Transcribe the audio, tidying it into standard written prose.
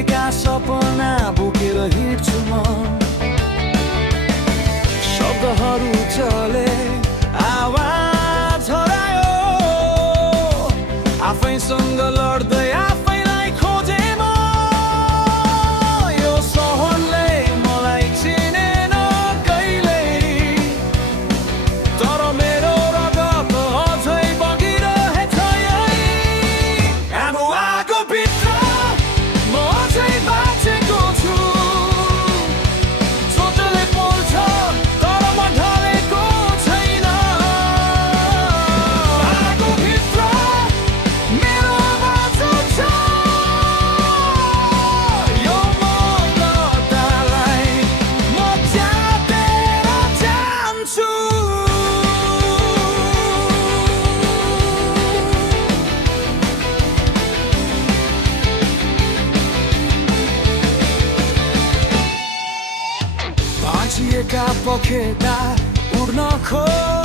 देखेका सपना बोकेर हिँड्छु म शब्दहरू चले आवाज हरायो आफैसँग लड्दै आफैलाई खोजे म यो सहरले मलाई चिनेन कहिल्यै तर मेरो रगत अझै बगिरहेछ यही आगो भित्र म अझै बाँचेको छु सोचले पोल्छ तर म ढलेको छैन आगो भित्र मेरो आवाज छ यो मौनतालाई म च्यापेर जान्छु भाँचिएका पखेटा उड्न खोज्छन्